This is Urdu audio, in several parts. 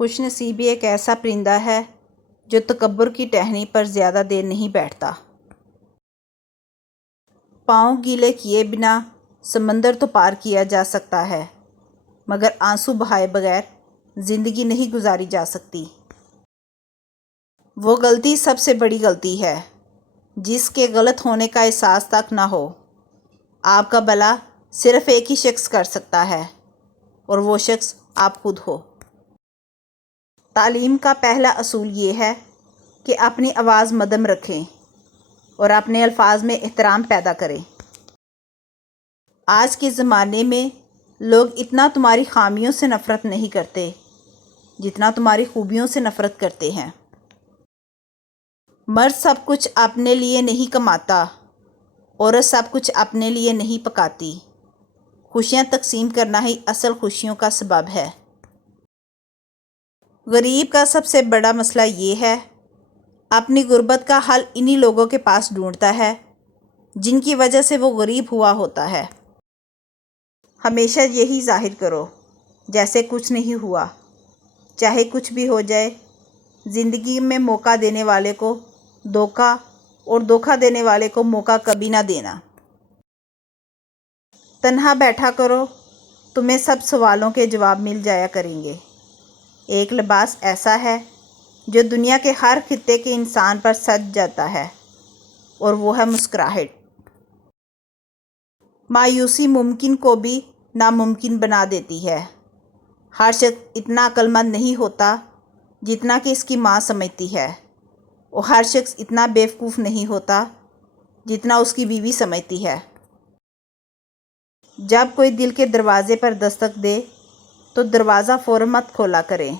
خوش نصیبی ایک ایسا پرندہ ہے جو تکبر کی ٹہنی پر زیادہ دیر نہیں بیٹھتا۔ پاؤں گیلے کیے بنا سمندر تو پار کیا جا سکتا ہے، مگر آنسو بہائے بغیر زندگی نہیں گزاری جا سکتی۔ وہ غلطی سب سے بڑی غلطی ہے جس کے غلط ہونے کا احساس تک نہ ہو۔ آپ کا بھلا صرف ایک ہی شخص کر سکتا ہے اور وہ شخص آپ خود ہو۔ تعلیم کا پہلا اصول یہ ہے کہ اپنی آواز مدھم رکھیں اور اپنے الفاظ میں احترام پیدا کریں۔ آج کے زمانے میں لوگ اتنا تمہاری خامیوں سے نفرت نہیں کرتے جتنا تمہاری خوبیوں سے نفرت کرتے ہیں۔ مرد سب کچھ اپنے لیے نہیں کماتا، عورت سب کچھ اپنے لیے نہیں پکاتی۔ خوشیاں تقسیم کرنا ہی اصل خوشیوں کا سبب ہے۔ غریب کا سب سے بڑا مسئلہ یہ ہے، اپنی غربت کا حل انہی لوگوں کے پاس ڈھونڈتا ہے جن کی وجہ سے وہ غریب ہوا ہوتا ہے۔ ہمیشہ یہی ظاہر کرو جیسے کچھ نہیں ہوا، چاہے کچھ بھی ہو جائے۔ زندگی میں موقع دینے والے کو دھوکہ اور دھوکہ دینے والے کو موقع کبھی نہ دینا۔ تنہا بیٹھا کرو، تمہیں سب سوالوں کے جواب مل جایا کریں گے۔ ایک لباس ایسا ہے جو دنیا کے ہر خطے کے انسان پر سج جاتا ہے اور وہ ہے مسکراہٹ۔ مایوسی ممکن کو بھی ناممکن بنا دیتی ہے۔ ہر شخص اتنا عقل مند نہیں ہوتا جتنا کہ اس کی ماں سمجھتی ہے، اور ہر شخص اتنا بیوقوف نہیں ہوتا جتنا اس کی بیوی سمجھتی ہے۔ جب کوئی دل کے دروازے پر دستک دے تو دروازہ فوراً مت کھولا کریں۔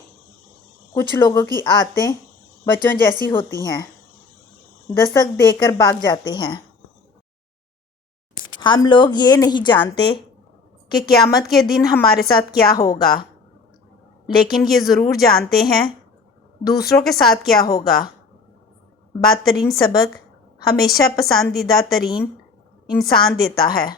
کچھ لوگوں کی عادتیں بچوں جیسی ہوتی ہیں، دستک دے کر بھاگ جاتے ہیں۔ ہم لوگ یہ نہیں جانتے کہ قیامت کے دن ہمارے ساتھ کیا ہوگا، لیکن یہ ضرور جانتے ہیں دوسروں کے ساتھ کیا ہوگا۔ بدترین سبق ہمیشہ پسندیدہ ترین انسان دیتا ہے۔